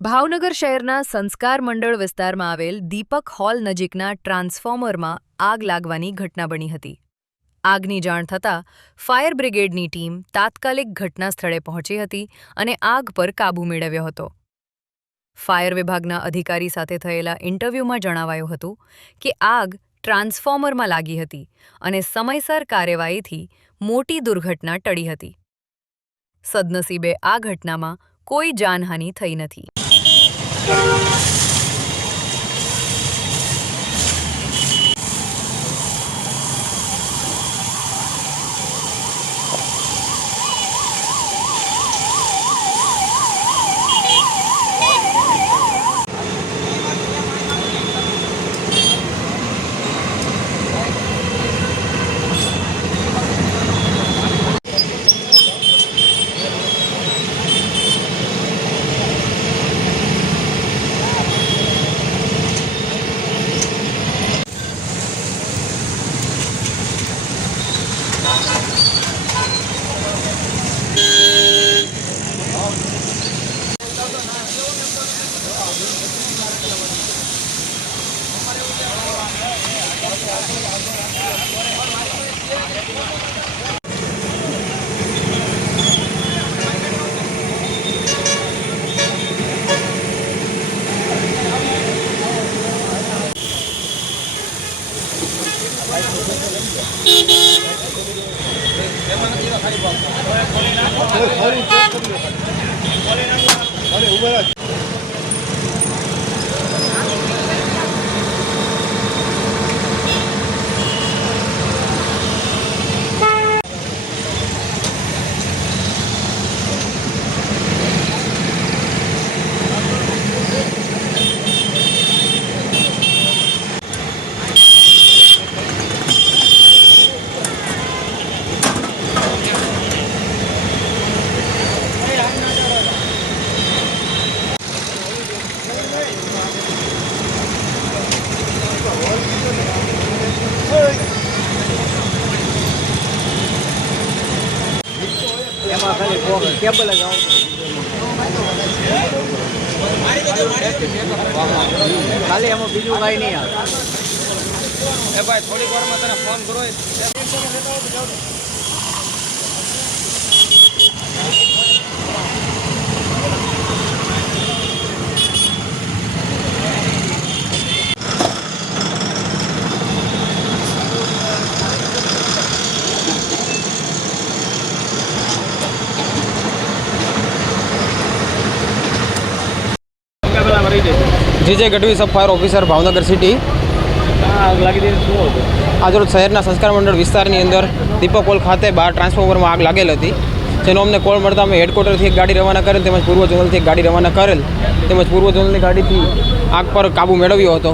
ભાવનગર શહેરના સંસ્કાર મંડળ વિસ્તારમાં આવેલ દીપક હોલ નજીકના ટ્રાન્સફોર્મરમાં આગ લાગવાની ઘટના બની હતી। આગની જાણ થતાં ફાયર બ્રિગેડની ટીમ તાત્કાલિક ઘટના સ્થળે પહોંચી હતી અને આગ પર કાબૂ મેળવ્યો હતો। ફાયર વિભાગના અધિકારી સાથે થયેલા ઇન્ટરવ્યૂમાં જણાવાયું હતું કે આગ ટ્રાન્સફોર્મરમાં લાગી હતી અને સમયસર કાર્યવાહીથી મોટી દુર્ઘટના ટળી હતી। સદનસીબે આ ઘટનામાં કોઈ જાનહાનિ થઈ નથી। केबल लगाओ खाली एम बीजू कई नहीं ए भाई थोड़ी बार में तने फोन करो जीजे गढ़वी सब फायर ऑफिसर भावनगर सिटी। आग लागी थी શું હતું? आज रोज शहरना संस्कार मंडल विस्तारनी अंदर दीपक होल खाते बहार ट्रांसफॉर्मर में आग लागेल थी, जेनो अमने कॉल मळता अमे हेडक्वार्टरथी एक गाड़ी रवाना करेल तेमज पूर्व जोनलथी एक गाड़ी रवाना करेल तेमज पूर्व जोनलनी गाड़ीथी आग पर काबू मेळव्यो हतो।